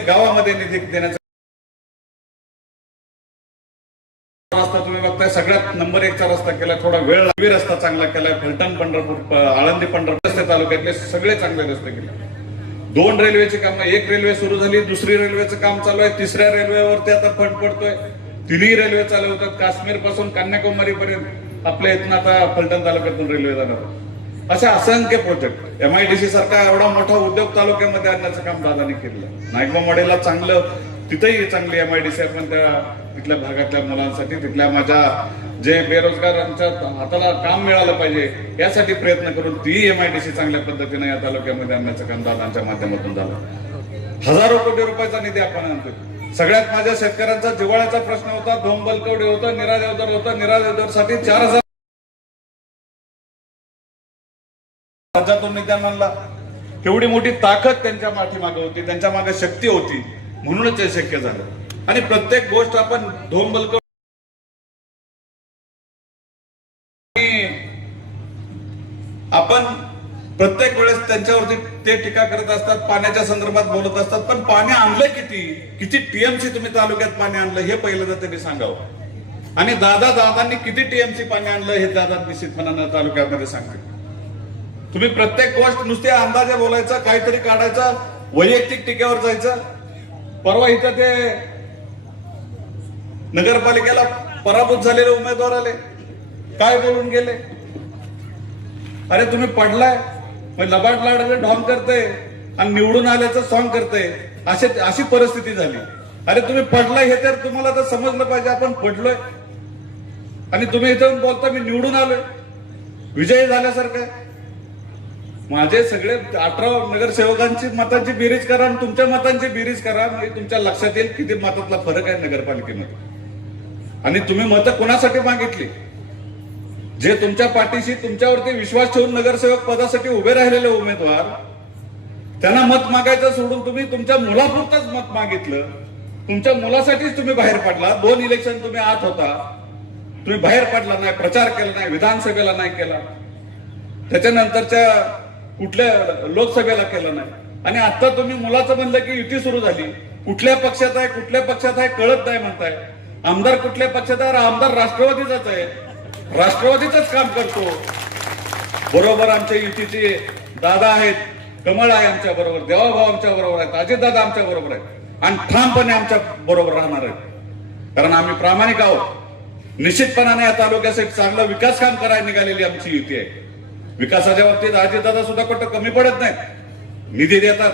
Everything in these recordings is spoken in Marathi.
प्रत्येक गावामध्ये निधी देण्याचा रस्ता तुम्ही बघताय सगळ्यात नंबर एकचा रस्ता केला थोडा वेळ लागवी रस्ता चांगला केलाय फलटण पंढरपूर आळंदी पंढरपूर रस्ते तालुक्यातले सगळे चांगले रस्ते केले. दोन रेल्वेची कामं एक रेल्वे सुरू झाली दुसरी रेल्वेचं काम चालू आहे तिसऱ्या रेल्वेवरती आता फट पडतोय. तिन्ही रेल्वे चालू होतात काश्मीरपासून कन्याकुमारी पर्यंत आपल्या इथून आता फलटण तालुक्यातून रेल्वे जाणार. अशा असंख्य प्रोजेक्ट एमआयडीसी सारखा एवढा मोठा उद्योग तालुक्यामध्ये आणण्याचं काम दादाने केलं नायकबा मॉडेलला चांगलं तिथेही चांगली एमआयडीसी आपण त्या तिथल्या भागातल्या मुलांसाठी तिथल्या माझ्या जे बेरोजगारांच्या हाताला काम मिळालं पाहिजे यासाठी प्रयत्न करून ती एम आय डी सी चांगल्या पद्धतीने या तालुक्यामध्ये आणण्याचं काम दादांच्या माध्यमातून झालं. हजारो कोटी रुपयाचा निधी आपण आणतो सगळ्यात माझ्या शेतकऱ्यांचा जिवाळ्याचा प्रश्न होता धोम बलकवडी होतं होता होतं साठी चार हजार राज्यातून निधी आणला केवढी मोठी ताकद त्यांच्या पाठीमागे होती त्यांच्या मागे शक्ती होती म्हणूनच हे शक्य झालं. आणि प्रत्येक गोष्ट आपण धोम आपण प्रत्येक वेळेस त्यांच्यावरती ते टीका करत असतात पाण्याच्या संदर्भात बोलत असतात पण पाणी आणलंय किती? किती टीएमसी तुम्ही तालुक्यात पाणी आणलं? हे पहिल्यांदा त्यांनी सांगावं. आणि दादा दादांनी किती टीएमसी पाणी आणलं? हे दादा निश्चितपणानं तालुक्यामध्ये सांगतील. तुम्ही प्रत्येक गोष्ट नुसते अंदाजे बोलायचं काहीतरी काढायचं वैयक्तिक टीकेवर जायचं. परवा इथं ते नगरपालिकेला पराभूत झालेले उमेदवार आले. काय बोलून गेले? अरे तुम्ही पडलाय. मग लबाड लाड ढॉंग करते आणि निवडून आल्याचं सॉंग करते असे अशी परिस्थिती झाली. अरे तुम्ही पडलाय हे तर तुम्हाला तर समजलं पाहिजे. आपण पडलोय. आणि तुम्ही इथं बोलता मी निवडून आलोय. विजयी झाल्यासारखं माझे सगळे अठरा नगरसेवकांची मतांची बेरीज करा आणि तुमच्या मतांची बेरीज करा. म्हणजे तुमच्या लक्षात येईल किती मतातला फरक आहे नगरपालिकेमध्ये. आणि तुम्ही मतं कोणासाठी मागितली? जे तुमच्या पाठीशी तुमच्यावरती विश्वास ठेवून नगरसेवक पदासाठी उभे राहिलेले उमेदवार त्यांना मत मागायचं सोडून तुम्ही तुमच्या मुलापुरतच मत मागितलं. तुमच्या मुलासाठीच तुम्ही बाहेर पडला. दोन इलेक्शन तुम्ही आत होता. तुम्ही बाहेर पडला नाही प्रचार केला नाही विधानसभेला नाही केला. त्याच्यानंतरच्या कुठल्या लोकसभेला केलं नाही. आणि आता तुम्ही मुलाचं म्हणलं की युती सुरू झाली. कुठल्या पक्षात आहे कुठल्या पक्षात आहे कळत नाही म्हणताय. आमदार कुठल्या पक्षात आहे आमदार राष्ट्रवादीचाच आहे. राष्ट्रवादीच काम करतो. बरोबर आमच्या युतीचे दादा आहेत कमळ आहे आमच्या बरोबर देवाभाऊ आमच्या बरोबर आहेत अजितदादा आमच्या बरोबर आहेत. आणि ठामपणे आमच्या बरोबर राहणार आहेत. कारण आम्ही प्रामाणिक आहोत. निश्चितपणाने या तालुक्यासाठी चांगलं विकास काम करायला निघालेली आमची युती आहे. विकासाच्या बाबतीत अजितदादा सुद्धा कुठं कमी पडत नाही. निधी देतात.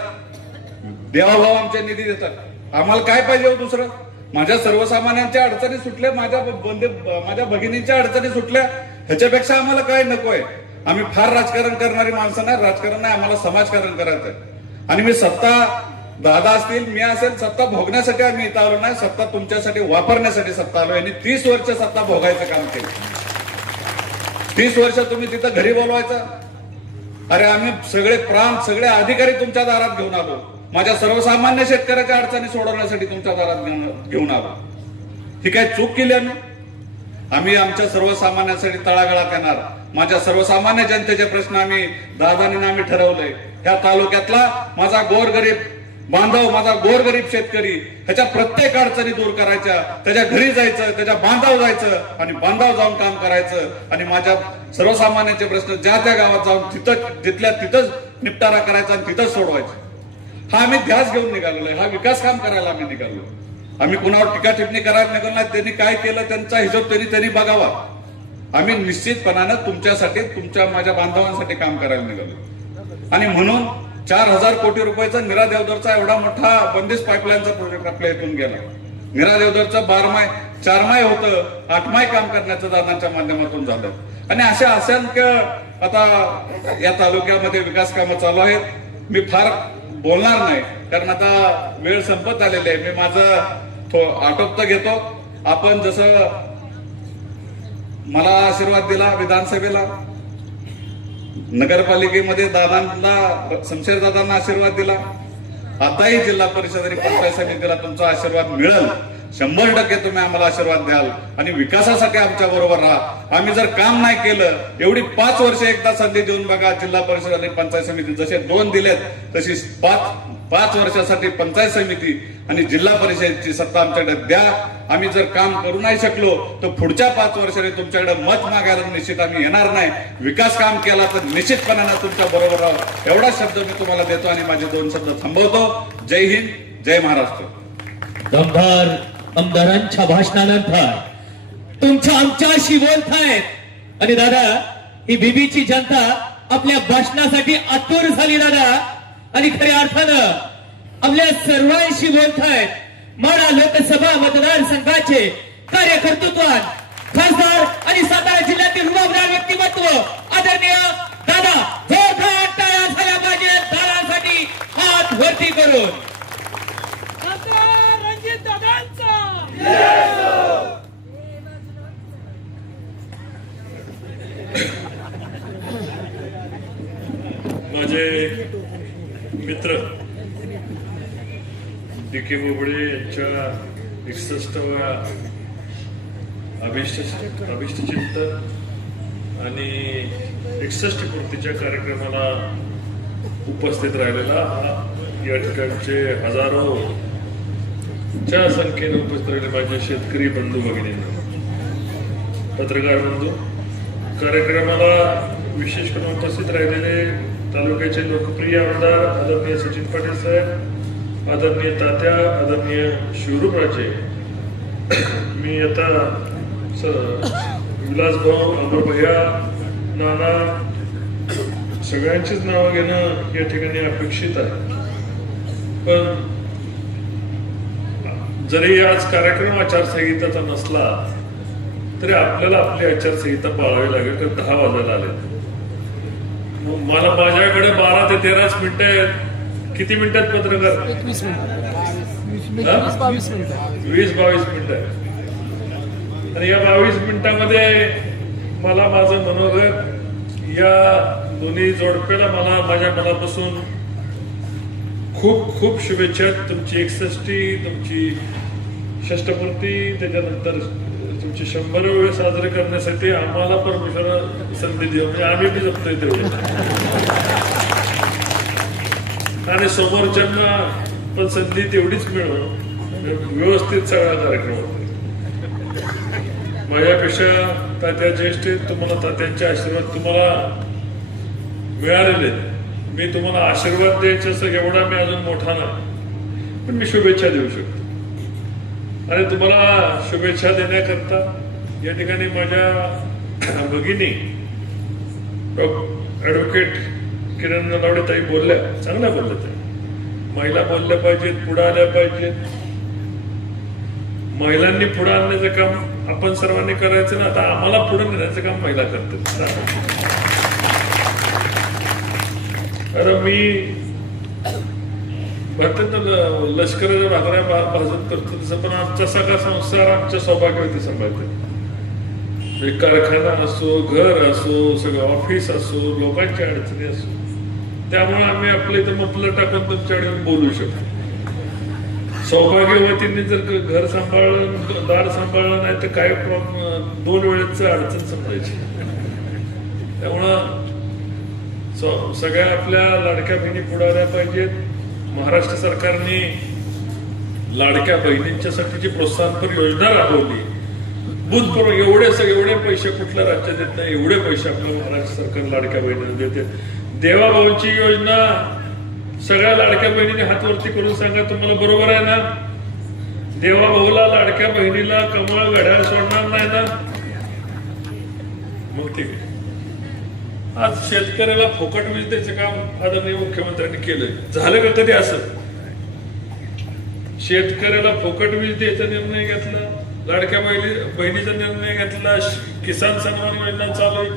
देवाभाव आमच्या निधी देतात. आम्हाला काय पाहिजे हो दुसरं? माझ्या सर्वसामान्यांच्या अडचणी सुटल्या माझ्या बंदे माझ्या भगिनींच्या अडचणी सुटल्या. ह्याच्यापेक्षा आम्हाला काय नकोय आम्ही फार राजकारण करणारी माणसं नाही. राजकारण नाही आम्हाला समाजकारण करायचं आहे आणि मी सत्ता दादा असतील मी असेल सत्ता भोगण्यासाठी आम्ही इथं आलो नाही. सत्ता तुमच्यासाठी वापरण्यासाठी सत्ता आलो आणि तीस वर्ष सत्ता भोगायचं काम केलं. तीस वर्ष तुम्ही तिथं घरी बोलवायचं? अरे आम्ही सगळे प्रांत सगळे अधिकारी तुमच्या दारात घेऊन आलो. माझ्या सर्वसामान्य शेतकऱ्याच्या अडचणी सोडवण्यासाठी तुमच्या दारात घेऊन- घेऊन आलो. ही काय चूक केली आम्ही? आम्ही आमच्या सर्वसामान्यांसाठी तळागळा येणार माझ्या सर्वसामान्य जनतेचे प्रश्न आम्ही दादाने आम्ही ठरवलंय त्या तालुक्यातला माझा गोरगरीब बांधव माझा गोरगरीब शेतकरी ह्याच्या प्रत्येक अडचणी दूर करायच्या त्याच्या घरी जायचं त्याच्या बांधाव जायचं आणि बांधाव जाऊन काम करायचं आणि माझ्या सर्वसामान्यांचे प्रश्न ज्या त्या गावात जाऊन तिथं तिथल्या तिथंच निपटारा करायचा आणि तिथंच सोडवायचं. हा आम्ही ध्यास घेऊन निघालेलो आहे हा विकास काम करायला आम्ही निघालो आम्ही कुणावर टीका टिप्पणी करायला निघालो नाही त्यांनी काय केलं त्यांचा हिशोब त्यांनी त्यांनी बघावा. आम्ही निश्चितपणानं तुमच्यासाठी तुमच्या माझ्या बांधवांसाठी काम करायला निघालो. आणि म्हणून चार हजार कोटी रुपयाचा निरा देवदरचा एवढा मोठा बंदिस्त पाईपलाईनचा प्रोजेक्ट आपल्या इथून गेला. निरा देवदरचं बारमाय चारमाय होतं आठमाय काम करण्याचं दादांच्या माध्यमातून झालं. आणि अशा असंख्य आता या तालुक्यामध्ये विकास कामं चालू आहेत. मी फार बोलणार नाही कारण आता वेळ संपत आलेली आहे. मी माझं थो आटोपत घेतो. आपण जसं मला आशीर्वाद दिला विधानसभेला नगरपालिकेमध्ये दादांना शमशेर दादांना आशीर्वाद दिला. आताही जिल्हा परिषद आणि पंचायत समितीला तुमचा आशीर्वाद मिळेल. शंभर टक्के तुम्ही आम्हाला आशीर्वाद द्याल आणि विकासासाठी आमच्या बरोबर राहा. आम्ही जर काम नाही केलं एवढी पाच वर्ष एकदा संधी देऊन बघा जिल्हा परिषद आणि पंचायत समिती जसे दोन दिलेत तशी पाच पाच वर्षासाठी पंचायत समिती आणि जिल्हा परिषदेची सत्ता आमच्याकडे द्या. आम्ही जर काम करू नाही शकलो तर पुढच्या पाच वर्षाने तुमच्याकडे मत मागायला निश्चित आम्ही येणार नाही. विकास काम केला तर निश्चितपणानं तुमच्या बरोबर राहू. एवढा शब्द मी तुम्हाला देतो आणि माझे दोन शब्द थांबवतो. जय हिंद जय महाराष्ट्र. दमदार आमदारांच्या भाषणानंतर तुमच्या आमच्याशी बोलतायत आणि दादा ही बीबीची जनता आपल्या भाषणासाठी आतुर झाली दादा. आणि खऱ्या अर्थानं आपल्या सर्वांशी बोलतायत माडा लोकसभा मतदारसंघाचे कार्यकर्तृत्वात खासदार आणि सातारा जिल्ह्यातील रुबाबदार व्यक्तिमत्व आदरणीय दादा जोरदार टाळ्या झाल्या पाहिजे दादासाठी हात वरती करून. माझे मित्र डी के बोबडे यांच्या एकसष्टव्या अभिष्ट अभिष्टचिंतन आणि एकसष्ट पूर्तीच्या कार्यक्रमाला उपस्थित राहिलेला या ठिकाणचे हजारो च्या संख्येने उपस्थित राहिले माझे शेतकरी बंधू भगिनींना. पत्रकार बंधू कार्यक्रमाला विशेष करून उपस्थित राहिलेले तालुक्याचे लोकप्रिय आमदार आदरणीय सचिन पाटील साहेब आदरणीय तात्या आदरणीय शिवरूपराजे मी आता विलास भाऊ अमर भैया नाना सगळ्यांचीच नावं घेणं या ठिकाणी अपेक्षित आहे. पण जरी आज कार्यक्रम आचारसंहिताचा नसला तरी आपल्याला आपली आचारसंहिता पाळावी लागेल कारण दहा वाजायला आले मला माझ्याकडे बारा ते तेराच मिनिटं आहेत. किती मिनिटात पत्रकार? वीस बावीस मिनिटं. आणि या बावीस मिनिटामध्ये मला माझं मनोगत या दोन्ही जोडप्याला मला माझ्या मनापासून खूप खूप शुभेच्छा. तुमची एकसष्टी तुमची षष्टपूर्ती त्याच्यानंतर तुमची शंभर वेळ साजरे करण्यासाठी आम्हाला परमेश्वर संधी देऊ म्हणजे आम्ही बी जपतोय तेवढे. आणि समोरच्यांना पण संधी तेवढीच मिळव व्यवस्थित सगळा कार्यक्रम होतो. माझ्यापेक्षा तात्या ज्येष्ठ तुम्हाला तात्यांचे आशीर्वाद तुम्हाला मिळालेले मी तुम्हाला आशीर्वाद द्यायचे असं एवढा मी अजून मोठा नाही. पण मी शुभेच्छा देऊ शकतो. आणि तुम्हाला शुभेच्छा देण्याकरता या ठिकाणी माझ्या भगिनी ऍडव्होकेट किरण नलावडे ताई बोलल्या. चांगल्या बोलल्या त्या महिला बोलल्या पाहिजेत पुढे आल्या पाहिजेत. महिलांनी पुढे आणण्याचं काम आपण सर्वांनी करायचं ना आता आम्हाला पुढे नेण्याचं काम महिला करतात. अरे मी भारतात लष्कराच्या भाकऱ्या भा- भाजत करतो. तसं पण आमचा सगळा संसार आमच्या सौभाग्यवती सांभाळतो. म्हणजे कारखाना असो घर असो सगळं ऑफिस असो लोकांच्या अडचणी असो. त्यामुळे आम्ही आपलं इथं मपलं टाकून तुमच्याकडे बोलू शकतो. सौभाग्यवतींनी जर घर सांभाळलं दार सांभाळलं नाही तर काय प्रॉब्लेम दोन वेळेच अडचण समजायची त्यामुळं सगळ्या आपल्या लाडक्या बहिणी पुढाऱ्या पाहिजेत. महाराष्ट्र सरकारने लाडक्या बहिणींच्यासाठीची प्रोत्साहनपर योजना राबवली भूतपूर्व एवढे एवढे पैसे कुठल्या राज्यात देत नाही एवढे पैसे आपल्या महाराष्ट्र सरकार लाडक्या बहिणींना देते. देवाभाऊंची योजना सगळ्या लाडक्या बहिणीने हातवरती करून सांगा तुम्हाला बरोबर आहे ना? देवाभाऊला लाडक्या बहिणीला कमळ घड्याळ सोडणार नाही ना? मग ठीक आहे आज शेतकऱ्याला फुकट वीज द्यायचं काम आदरणीय मुख्यमंत्र्यांनी केलंय. झालं का कधी असं? शेतकऱ्याला फुकट वीज द्यायचा निर्णय घेतला लाडक्या बहिणी बहिणीचा निर्णय घेतला किसान सन्मान योजना चालू आहे.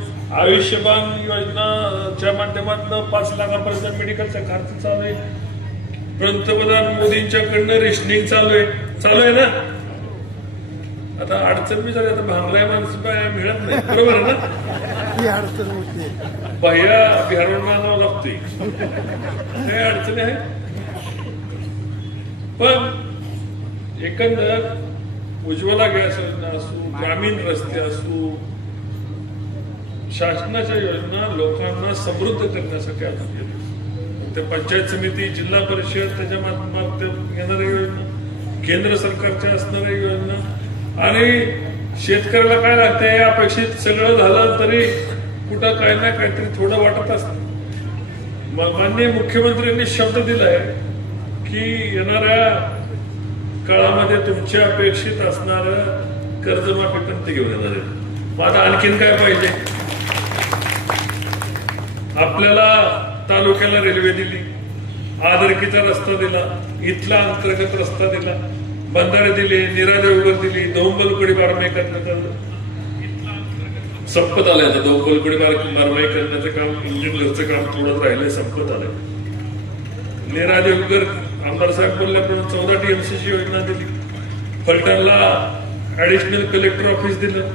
आयुष्यमान योजनाच्या माध्यमातून पाच लाखापर्यंत मेडिकलचा खर्च चालू आहे. पंतप्रधान मोदींच्याकडनं रेशनिंग चालू आहे. चालू आहे ना? आता अडचण बी झाली आता भांगलाय माणसं काय मिळत नाही. बरोबर आहे ना? ही अडचण होते. बाह्या बिहारून आणावं लागते काही अडचण आहे? पण एकंदर उज्ज्वला गॅस योजना असू ग्रामीण रस्ते असू शासनाच्या योजना लोकांना समृद्ध करण्यासाठी आता केल्या. ते पंचायत समिती जिल्हा परिषद त्याच्या माध्यमात येणाऱ्या योजना केंद्र सरकारच्या असणाऱ्या योजना आणि शेतकऱ्याला काय लागतंय? अपेक्षित सगळं झालं तरी कुठं काय ना काहीतरी थोडं वाटत असत. माननीय मुख्यमंत्र्यांनी शब्द दिलाय की येणाऱ्या काळामध्ये तुमच्या अपेक्षित असणार कर्जमाफी पण ते घेऊन येणार आहे आता आणखीन काय पाहिजे? आपल्याला तालुक्याला रेल्वे दिली आदरकीचा रस्ता दिला इथला अंतर्गत रस्ता दिला. बंधारे दिले निरा दिली दोंबलकडे बारमाई करण्यात करण्याचं संपत आलंय आता दोंबलकडे बारमाई करण्याचं काम इंजिनियरचं काम थोडं राहिलंय संपत आलंय निरा देवकर आमदार साहेब बोलल्याप्रमाणे चौदा टीएमसीची योजना दिली फलटणला ऍडिशनल कलेक्टर ऑफिस दिलं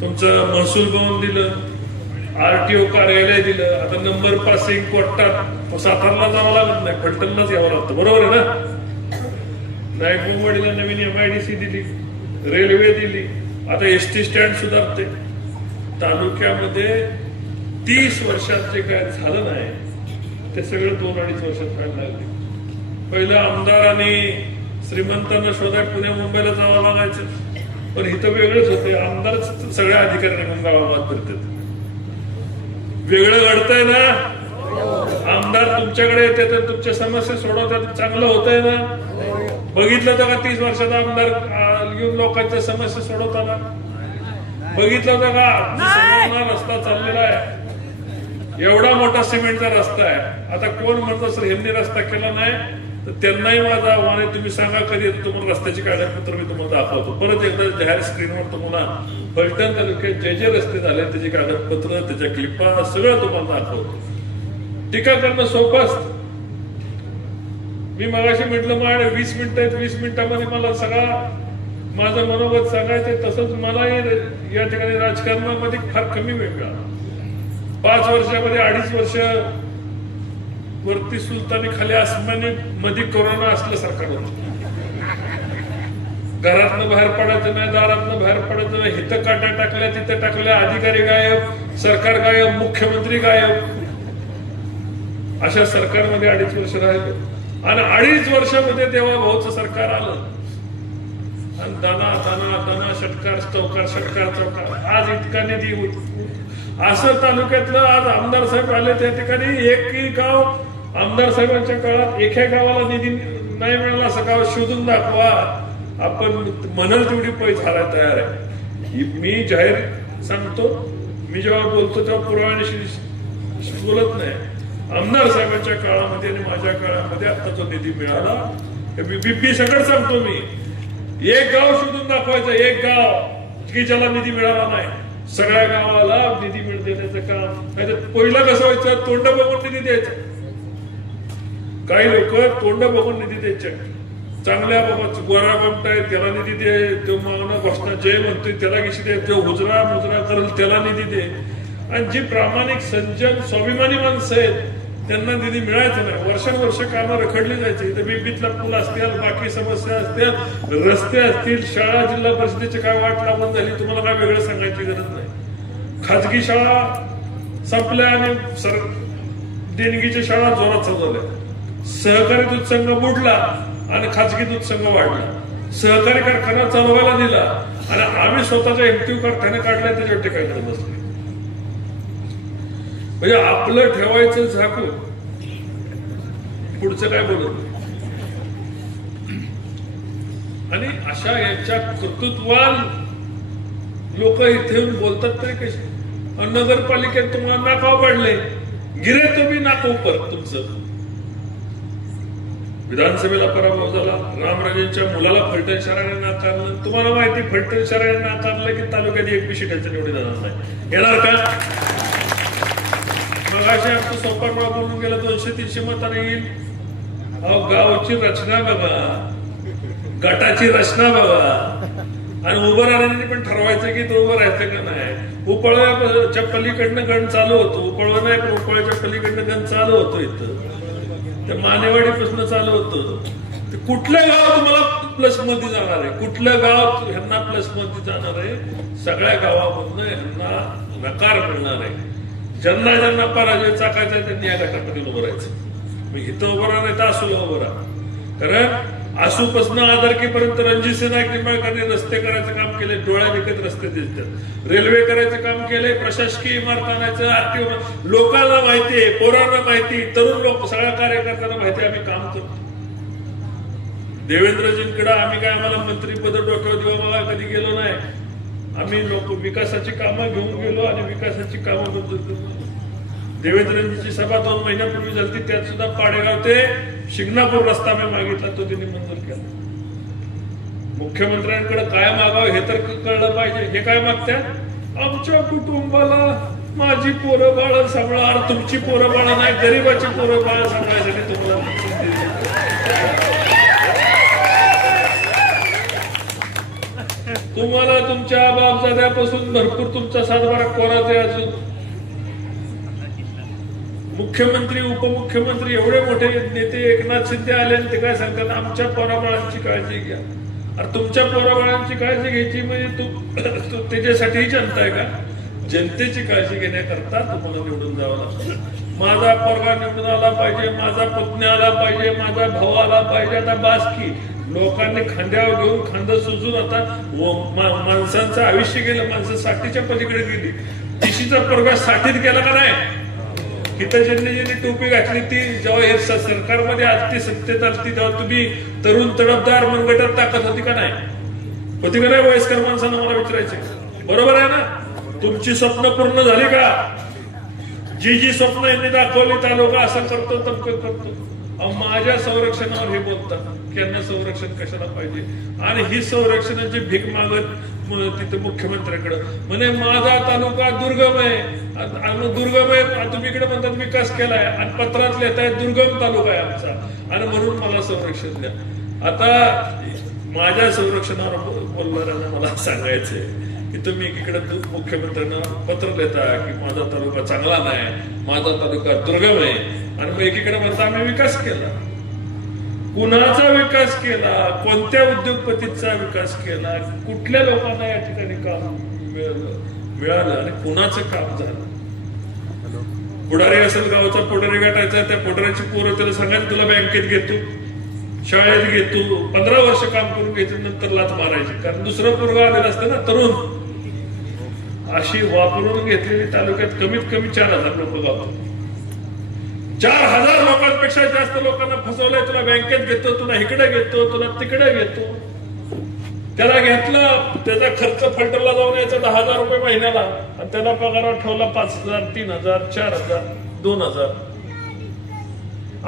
तुमचं महसूल भवन दिलं आरटीओ कार्यालय दिलं आता नंबर पासिंग कोर्टात सातारला जावं लागत नाही फलटणलाच यावं लागतं बरोबर आहे ना नाईक मुंबईला नवीन सी दिली. रेल्वे दिली. आता एस टी स्टँड सुधारते. तालुक्यामध्ये तीस वर्षात जे काय झालं नाही ते सगळं दोन अडीच वर्षात व्हायला लागले पहिलं आमदार आणि श्रीमंतांना शोधाय पुणे मुंबईला जावं लागायचं. पण इथं वेगळंच होते आमदार सगळ्या अधिकाऱ्यांना गावात करतात वेगळं घडतंय ना? आमदार तुमच्याकडे येते तर तुमच्या समस्या सोडवतात. चांगलं होतंय ना? बघितलं तर का तीस वर्षात आमदार येऊन लोकांच्या समस्या सोडवताना? बघितलं होतं का? रस्ता चाललेला आहे. एवढा मोठा सिमेंटचा रस्ता आहे. आता कोण म्हणतो सर यांनी रस्ता केला नाही? तर त्यांनाही माझं आव्हान आहे. तुम्ही सांगा कधी तुम्हाला रस्त्याची कागदपत्र मी तुम्हाला दाखवतो. परत एकदा जाहीर स्क्रीनवर तुम्हाला फलटण तालुक्यात जे जे रस्ते झाले त्याची कागदपत्र त्याच्या क्लिपा सगळं तुम्हाला दाखवतो. टीका करणं सोपं असतं. मी मगाशी म्हटलं माझ्या वीस मिनिटं आहेत वीस मिनिटामध्ये मला सगळा माझं मनोगत सांगायचं तसंच मलाही या ठिकाणी राजकारणामध्ये फार कमी वेळ मिळाला. पाच वर्षामध्ये अडीच वर्ष वरती सुलतानी खाली आसमानी मध्ये कोरोना असलं सरकार होतं घरातनं बाहेर पडायचं नाही दारातनं बाहेर पडायचं नाही हिथं काट्या टाकल्या तिथं टाकल्या अधिकारी गायब सरकार गायब मुख्यमंत्री गायब. अशा सरकारमध्ये अडीच वर्ष राहिले. आणि अडीच वर्षामध्ये तेव्हा भाऊचं सरकार आलं. आणि दाना तना तना षटकार चौकार षटकार चौकार. आज इतका निधी होत असं तालुक्यातलं आज आमदार साहेब आले त्या ठिकाणी एकही गाव आमदार साहेबांच्या काळात एका गावाला निधी नाही मिळाला असं गाव शोधून दाखवा. आपण म्हणाल तेवढी पै झाला तयार आहे. मी जाहीर सांगतो मी जेव्हा बोलतो तेव्हा पुराव्याशी बोलत नाही. आमदार साहेबांच्या काळामध्ये आणि माझ्या काळामध्ये आता जो निधी मिळाला हे मी बीपी सकट सांगतो मी. एक गाव शोधून दाखवायचं एक गाव की ज्याला निधी मिळाला नाही. सगळ्या गावाला निधी मिळ देण्याचं काम. नाही तर पहिलं कसं व्हायचं? तोंड बघून निधी द्यायचं. काही लोक तोंड बघून निधी द्यायचे. चांगल्या बाबा गोरा आहे त्याला निधी दे तो मावना घोषणा जय म्हणतोय त्याला किशी दे तो हुजरा मुजरा करेल त्याला निधी दे. आणि जी प्रामाणिक संजम स्वाभिमानी माणसं आहेत त्यांना निधी मिळायचं नाही. वर्षानुवर्ष कामं रखडली जायची. तर बिबीतला पूल असतील बाकी समस्या असतील रस्ते असतील शाळा जिल्हा परिषदेची काय वाट लागून झाली तुम्हाला काय वेगळं सांगायची गरज नाही. खाजगी शाळा संपल्या आणि सर देणगीच्या शाळा जोरात चालवल्या. सहकारी दूध संघ बुडला आणि खाजगी दूध संघ वाढला. सहकारी कारखाना चालवायला दिला आणि आम्ही स्वतःचा एमटीयू कारखाने काढला त्याच्या ठिकाणी बसले. म्हणजे आपलं ठेवायचं झाकून पुढचं काय बोलत आणि अशा याच्या कर्तृत्वान लोक इथे येऊन बोलतात तरी कसे नगरपालिकेत तुम्हाला नाकाव पडले गिरे तुम्ही नाका उपर तुमचं. विधानसभेला पराभव झाला. रामराजेंच्या मुलाला फलटण शहराने नाकारलं तुम्हाला माहिती फलटण शहराने नाकारलं की तालुक्यात एक पिशी सीटाच्या निवडी जाणार नाही. येणार का? मग आमचं सोपाकडा बोलून गेलं दोनशे तीनशे मताने येईल. अहो गावची रचना बघा. गटाची रचना बघा. आणि उभं राहण्याने पण ठरवायचं की तो उभं राहायचं का नाही. उपळच्या पलीकडनं गण चालू होतो. उपळवा नाही पण उपळ्याच्या पलीकडनं गण चालू होतो इथं. तर मानेवाडीपासून चालू होतं. कुठलं गाव तुम्हाला प्लसमध्ये जाणार आहे? कुठलं गाव ह्यांना प्लसमध्ये जाणार आहे? सगळ्या गावामधनं ह्यांना नकार मिळणार आहे. ज्यांना ज्यांना पराजय चाकायचा त्यांनी या गटामध्ये उभं राहायचं. मी इथं उभं राहणार तर असूला उभं राहा. कारण आसूपासून आदरकीपर्यंत रणजित सिंह नाईक रस्ते करायचं काम केले डोळ्या विकत रस्ते दिसतात. रेल्वे करायचं काम केले प्रशासकीय इमारत आणायचं आर्थिक लोकांना माहिती आहे पोरांना माहिती तरुण लोक सगळ्या कार्यकर्त्यांना माहिती आम्ही काम करतो. देवेंद्रजींकडे आम्ही काय आम्हाला मंत्रीपद डोक्यावर देऊ कधी गेलो नाही. आम्ही लोक विकासाची कामं घेऊन गेलो आणि विकासाची कामं मंजूर करून देवेंद्रजींची सभा दोन महिन्यापूर्वी झाली त्यात सुद्धा पाडेगाव ते शिंगणापूर रस्ता मी मागितला तो त्यांनी मंजूर केला. मुख्यमंत्र्यांकडे काय मागावं हे तर कळलं पाहिजे. हे काय मागत्या? आमच्या कुटुंबाला माझी पोरं बाळ सांभाळा. तुमची पोरं बाळ नाही गरीबाची पोरं बाळ सांभाळायसाठी तुम्हाला तुम्हाला तुमच्या बापजाद्यापासून भरपूर तुमचा सातबारा कोराच आहे अजून? मुख्यमंत्री उपमुख्यमंत्री एवढे मोठे नेते एकनाथ शिंदे आले आणि ते काय सांगतात? आमच्या पोराबाळांची काळजी घ्या. अरे तुमच्या पोराबाळांची काळजी घ्यायची म्हणजे तू तू त्याच्यासाठीही जनता आहे का? जनतेची काळजी घेण्याकरता तुम्हाला निवडून जावं लागतं. माझा पोरगा निवडून आला पाहिजे माझा पत्नी आला पाहिजे माझा भाऊ आला पाहिजे. आता बासकी लोकांनी खांद्यावर घेऊन खांद सुजून आता माणसांचं आयुष्य गेलं माणसं साठीच्या पलीकडे गेली. तिशीचा पोरगा साठीत गेला का नाही? इथं ज्यांनी टोपी घातली ती जेव्हा हे सरकारमध्ये आलती सत्तेत आलती तेव्हा तुम्ही तरुण तडफदार मनगटात ताकद होती का नाही? होती का नाही वयस्कर माणसानं मला विचारायचे? बरोबर आहे ना? तुमची स्वप्न पूर्ण झाली का? जी जी स्वप्न यांनी दाखवली त्या लोक असं करतो तमकं करतो. माझ्या संरक्षणावर हे बोलतात. यांना संरक्षण कशाला पाहिजे? आणि ही संरक्षणाची भीक मागत तिथे मुख्यमंत्र्याकडे. म्हणे माझा तालुका दुर्गम आहे. आणि- दुर्गम आहे तुम्ही इकडे म्हणतात विकास केलाय? आणि पत्रात लिहिताय दुर्गम तालुका आहे आमचा. आणि म्हणून मला संरक्षण द्या. आता माझ्या संरक्षणावर बोलणाऱ्यांना मला सांगायचंय की तुम्ही इकडे मुख्यमंत्र्यांना पत्र लिहिता की माझा तालुका चांगला नाही माझा तालुका दुर्गम आहे. आणि मग एकीकडे म्हणता आम्ही विकास केला. कुणाचा विकास केला? कोणत्या उद्योगपतीचा विकास केला? कुठल्या लोकांना या ठिकाणी काम मिळालं? मिळालं आणि कुणाचं काम झालं? पुढारी असेल गावचा पुढारी गाठायचा त्या पुढाऱ्याची पोरं त्याला सांगायचं तुला बँकेत घेतो शाळेत घेतो पंधरा वर्ष काम करून घ्यायचं नंतर लाच मारायची. कारण दुसरं पोरगा आलेलं असतं ना तरुण. अशी वापरून घेतलेली तालुक्यात कमीत कमी चार हजार लोक गावतात. चार हजार लोकांपेक्षा जास्त लोकांना फसवलंय तुला बँकेत घेतो तुला इकडे घेतो तुला तिकडे घेतो. त्याला घेतलं त्याचा खर्च फल्टरला जाऊन यायचा दहा हजार रुपये महिन्याला. आणि त्याला पगारावर ठेवला पाच हजार तीन हजार चार हजार दोन हजार.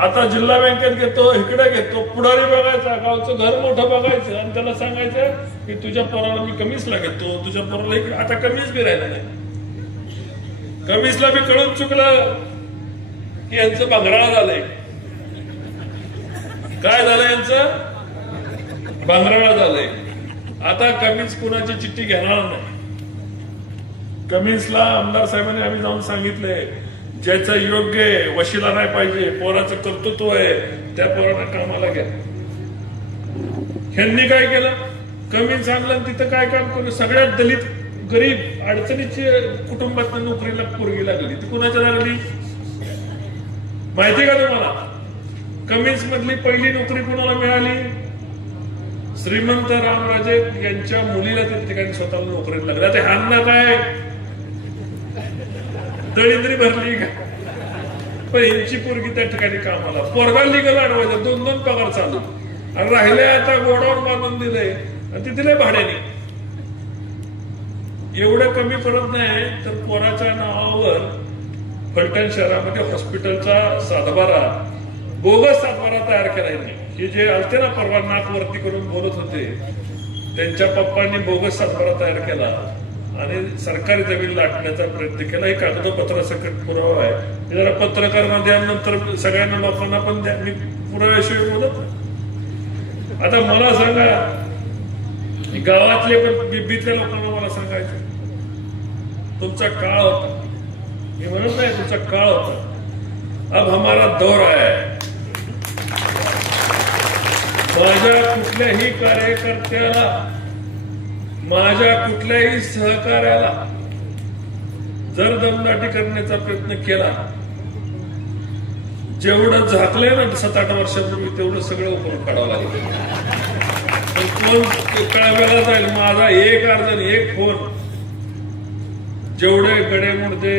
आता जिल्हा बँकेत घेतो इकडे घेतो पुढारी बघायचा गावचं घर मोठं बघायचं. आणि त्याला सांगायचं की तुझ्या पोराला मी कमीसला घेतो तुझ्या पोराला इकडे आता कमीच बी राहिला नाही. कमीसला मी कळून चुकलं. की यांचं भांगराळा झालंय. काय झालं यांचं? भांगराळा झालंय. आता कमिन्स कुणाची चिठ्ठी घेणार नाही. कमिन्सला आमदार साहेबांनी आम्ही जाऊन सांगितले ज्याचं योग्य आहे, वशिला नाही पाहिजे पोराचं कर्तृत्व आहे त्या पोराला कामाला घ्या. ह्यांनी काय केलं? कमी आणलं आणि तिथं काय काम केलं? सगळ्यात दलित गरीब अडचणीची कुटुंबात नोकरीला पोरगी लागली. ती कुणाच्या लागली? माहिती का तुम्हाला? कमीज मधली पहिली नोकरी कुणाला मिळाली? श्रीमंत रामराजे यांच्या मुलीला त्या ठिकाणी स्वतःला नोकरीत लागला. ते ह्यांना काय? दळिंद्री भरली का? पण यांची पोरगी त्या ठिकाणी कामाला. पोरगा लिगल अडवायचा दोन दोन पगार चालू. आणि राहिले आता गोडाऊन बांधून दिले. आणि ते दिले भाड्याने. एवढं कमी पडत नाही तर पोराच्या नावावर फलटण शहरामध्ये हॉस्पिटलचा सातबारा बोगस सातबारा तयार केला यांनी हे जे आलते ना परवा नाकवरती करून बोलत होते त्यांच्या पप्पांनी बोगस सातबारा तयार केला आणि सरकारी जमीन लाटण्याचा प्रयत्न केला. हे कागदपत्रासकट पुरावा आहे. हे जरा पत्रकारांना द्या नंतर सगळ्यांना लोकांना पण द्या. मी पुराव्याशिवाय बोलत आता मला सांगा गावातले पण बिबीतल्या लोकांना मला सांगायचं. तुमचा काळ होता. ये म्हणत नाही तुमचा काळ होता. अब हमारा दौर आहे माझ्या कुठल्याही कार्यकर्त्याला माझ्या कुठल्याही सहकार्याला जर दमदाटी करण्याचा प्रयत्न केला जेवढं झाकलंय ना सात आठ वर्षापूर्वी तेवढं सगळं उपरून काढावं लागेल. पण कोण जाईल माझा एक अर्जन एक फोन. जेवढे गडे मुडदे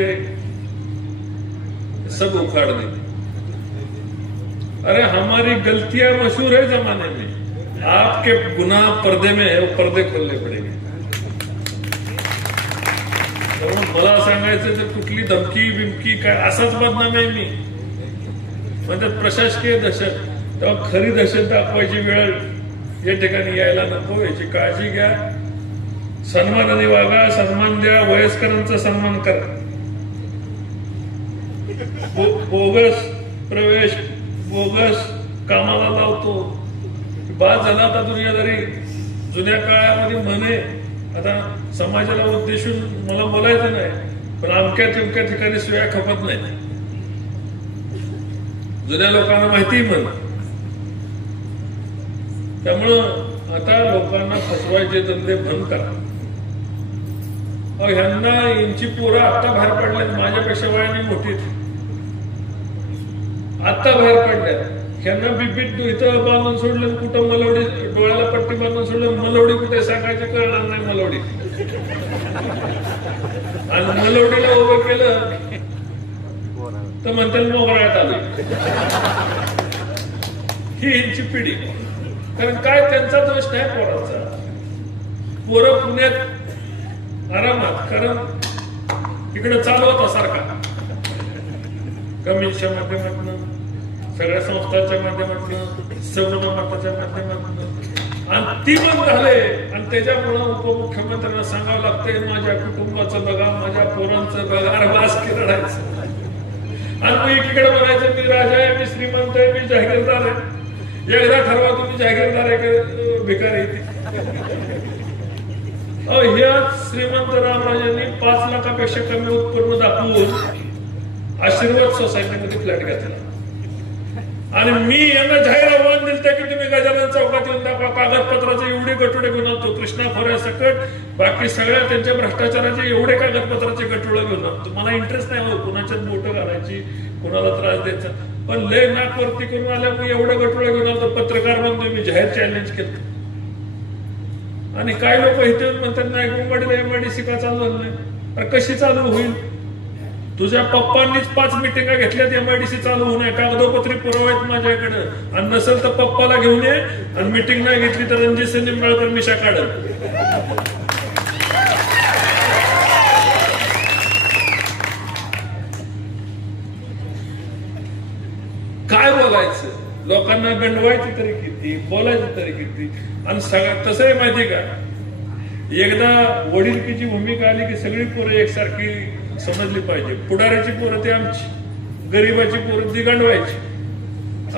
सब उखाड़ देंगे अरे हमारी गलतियां मशहूर है जमाने में। आपके गुनाह पर्दे में है वो पर्दे खोलने पड़ेंगे। मला सांगायचं तर कुठली धमकी बिमकी काय असाच बदनाम आहे मी म्हणजे प्रशासकीय दशक तेव्हा खरी दहशत दाखवायची वेळ या ठिकाणी यायला नको हो, याची काळजी घ्या। सन्मानाने वागा सन्मान द्या वयस्करांचा सन्मान करा। बोगस प्रवेश बोगस कामाला लावतो. बाद झाला आता दुनियादारी जुन्या काळामध्ये म्हणे आता समाजाला उद्देशून मला बोलायचं नाही पण अमक्या तिमक्या ठिकाणी सोया खपत नाही. जुन्या लोकांना माहिती म्हण. त्यामुळं आता लोकांना फसवायचे धंदे बंद करा. ह्यांना यांची पोरं आता बाहेर पडल्यात. माझ्यापेक्षा वयाने मोठी आता बाहेर पडल्यात. ह्यांना बिबीत इथं बांधून सोडलं कुठं? मलवडी डोळ्याला पट्टी बांधून सोडलं मलवडी कुठे? सांगायचं कळणार नाही मलवडी. आणि मलवडीला उभं केलं तर म्हणतात मोगराळ्यात आले ही यांची पिढी. कारण काय त्यांचा दोष नाही पोरांचा. पोरं पुण्यात आरामात कारण इकडे चालू होता सारखा कमिशनच्या माध्यमातून सगळ्या संस्थांच्या माध्यमातून संगणकाच्या माध्यमातून. आणि ती पण झाले. आणि त्याच्यामुळं उपमुख्यमंत्र्यांना सांगावं लागतंय माझ्या कुटुंबाचं बघा माझ्या पोरांचं बघा. अरे किरडायचं की आणि मग एकीकडे म्हणायचं मी राजा आहे मी श्रीमंत आहे मी जाहीरदार आहे. एकदा ठरवा तुम्ही जाहीरदार आहे का भिकारी अहो, ह्या श्रीमंत रामराजांनी पाच लाखापेक्षा कमी उत्पन्न दाखवून आशीर्वाद सोसायटीमध्ये फ्लॅट घेतला. आणि मी यांना जाहीर आव्हान दिलं की तुम्ही गजानन चौकात येऊन दाखवा कागदपत्राचे एवढे गटुडे घेऊन आणतो. कृष्णा खोऱ्यासकट बाकी सगळ्या त्यांच्या भ्रष्टाचाराचे एवढे कागदपत्राचे गटुडे घेऊन आणतो. मला इंटरेस्ट नाही हो कुणाच्यात बोटं घालायची कुणाला त्रास द्यायचा. पण लय नाकवरती करून आल्यामुळे एवढं गटुडे घेऊन आलो पत्रकार म्हणतो मी जाहीर चॅलेंज केलं. आणि काय लोक इथे म्हणतात नाही मुंबईला एमआयडीसी का चालू झालं नाही कशी चालू होईल? तुझ्या पप्पांनीच पाच मिटिंगा घेतल्यात एमआयडीसी चालू होऊ नये. कागदोपत्री पुरावा आहेत माझ्याकडे. आणि नसेल तर पप्पाला घेऊन ये. आणि मिटिंग नाही घेतली तर रणजित सिंग निंबाळकर मिशा काढत काय बोलायचं? लोकांना गंडवायची तरी किती बोलायची तरी किती. आणि सगळं तसं आहे माहिती का? एकदा वडीलकीची भूमिका आली की सगळी पोरं एकसारखी समजली पाहिजे. पुढाऱ्याची पोरं ते आमची. गरीबाची पोरं ती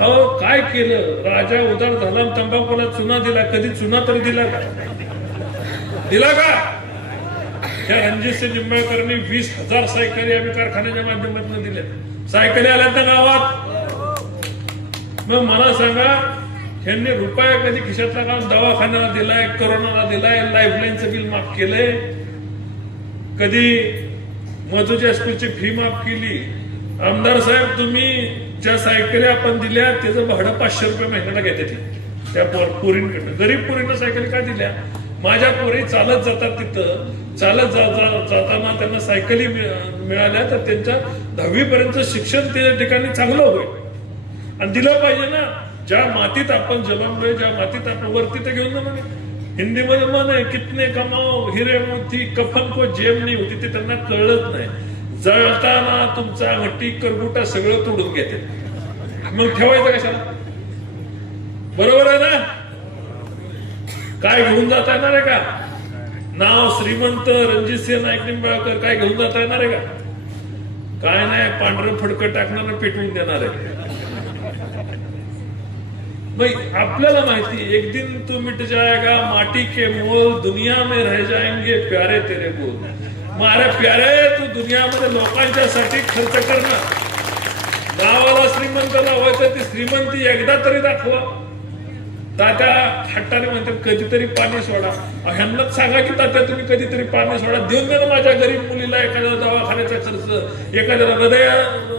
अहो काय केलं? राजा उदार झाला तंबाखूला चुना दिला. कधी चुना तरी दिला का? दिला का? त्या रणजित सिंह वीस हजार सायकली आम्ही कारखान्याच्या माध्यमातून दिल्या. सायकली आल्या त्या गावात. मग मला सांगा यांनी रुपया कधी खिशातला काम दवाखान्याला दिलाय करोनाला दिलाय लाईफलाईनचं बिल माफ केलंय? कधी मधु स्कूलची फी माफ केली. आमदार साहेब तुम्ही ज्या सायकली आपण दिल्या त्याचं भाडं पाचशे रुपये महिन्याला घेते ती. त्या पोरींकडनं. गरीब पोरींना सायकली का दिल्या? माझ्या पोरी चालत जातात तिथं. चालत जा जा- जाताना त्यांना सायकली मिळाल्या तर त्यांच्या दहावीपर्यंत शिक्षण त्या ठिकाणी चांगलं होईल. आणि दिलं पाहिजे ना ज्या मातीत आपण जन्मलोय ज्या मातीत आपण वरती ते घेऊन जाणार हिंदीमध्ये मन आहे कितने कमाव हिरे मोती कफन को जेम नाही होती ते त्यांना कळत नाही. जळताना तुमचा अंगठी करगुटा सगळं तोडून घेते. मग ठेवायचं कशाला? बरोबर आहे ना? काय घेऊन जाता येणार आहे का? नाव श्रीमंत रणजित सिंह नाईक निंबाळकर काय घेऊन जाता येणार आहे का? काय नाही पांढरं फडकं टाकणार पेटवून देणार आहे. भाई आपल्याला माहिती एक दिन तू मिट जाएगा माटी के मोल दुनिया में रह जाएंगे प्यारे तेरे बोल। मारे प्यारे तू दुनियामध्ये लोकांच्यासाठी खर्च करणं गावाला श्रीमंत लावायचं ती श्रीमंती एकदा तरी दाखवा। तात्या हट्टाने म्हणतात कधीतरी पाणी सोडा. ह्यांनाच सांगा की तात्या तुम्ही कधीतरी पाणी सोडा. देऊन द्या माझ्या गरीब मुलीला एखाद्या दवाखान्याचा खर्च एखाद्याला हृदय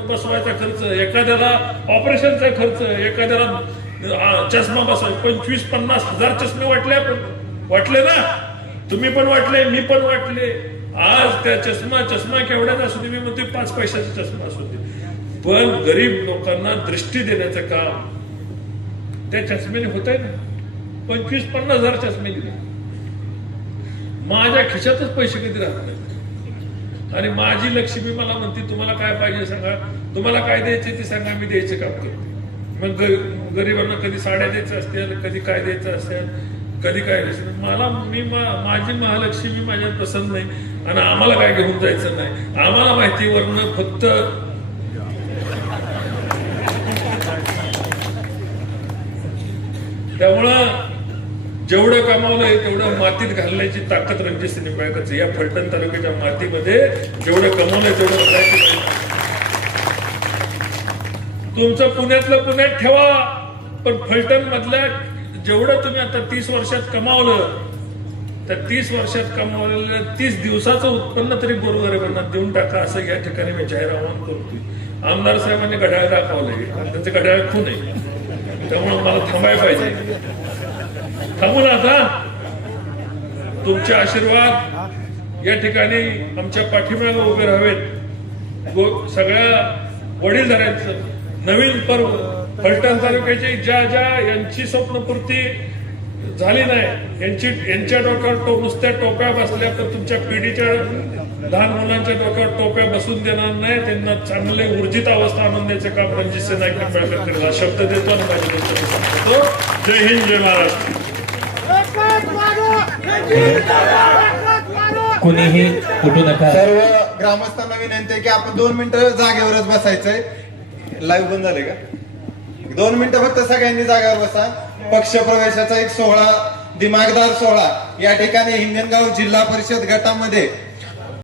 बसवायचा खर्च एखाद्याला ऑपरेशनचा खर्च एखाद्याला चष्मा बसवाय पंचवीस पन्नास हजार चष्मे वाटले आपण वाटले ना? तुम्ही पण वाटले मी पण वाटले. आज त्या चष्मा चष्मा केवढ्याचा असू दे मी म्हणते पाच पैशाचा चष्मा असू दे. पण गरीब लोकांना दृष्टी देण्याचं काम त्या चष्म्याने होत आहे ना? पंचवीस पन्नास हजार चष्मे दिले. माझ्या खिशातच पैसे कधी राहत नाही आणि माझी लक्ष्मी मला म्हणते तुम्हाला काय पाहिजे सांगा? तुम्हाला काय द्यायचे ते सांगा मी द्यायचं काम करते. मग गरिबांना कधी साड्या द्यायचं असतील कधी काय द्यायचं असेल कधी काय द्यायचं मला मी माझी महालक्ष्मी माझ्यात पसंत नाही आणि आम्हाला काय घेऊन जायचं नाही. आम्हाला माहिती वरनं फक्त त्यामुळं जेवढं कमावलंय तेवढं मातीत घालण्याची ताकद रणजित निंबाळकरची. या फलटण तालुक्याच्या मातीमध्ये जेवढं कमावलंय तेवढं तुमचं पुण्यातलं पुण्यात ठेवा. पण फलटण मधल्या जेवढं तुम्ही आता तीस वर्षात कमावलं तर तीस वर्षात कमावलेलं तीस दिवसाचं उत्पन्न तरी गोरगरिबांना देऊन टाका असं या ठिकाणी मी जाहीर आवाहन करतोय. आमदार साहेबांनी घड्याळ दाखवलंय आणि त्यांचं घड्याळ खून आहे. त्यामुळे मला थांबायला पाहिजे. थांबू ना आता. तुमचे आशीर्वाद या ठिकाणी आमच्या पाठीमागे उभे राहावेत. गो- सगळ्या वडीलधाऱ्यांचं नवीन पर्व फलटण तालुक्याची ज्या ज्या यांची स्वप्नपूर्ती झाली नाही यांची यांच्या डोक्यावर टो नुसत्या टोप्या बसल्या तर तुमच्या पिढीच्या लहान मुलांच्या डोक्यावर टोप्या बसून देणार नाही त्यांना चांगले ऊर्जित अवस्था आणून द्यायचं काम रणजित नाईक निंबाळकर हा शब्द देतो आणि माझ्या दोस्तांना सांगतो जय हिंद जय महाराष्ट्र. कुणीही उठू नका. सर्व ग्रामस्थांना विनंती आहे की आपण दोन मिनिटं जागेवरच बसायचंय. लाईव्ह बंद झाले का? दोन मिनिटं फक्त सगळ्यांनी जागेवर बसा. पक्ष प्रवेशाचा एक सोहळा दिमागदार सोहळा. या ठिकाणी हिंगणगाव जिल्हा परिषद गटामध्ये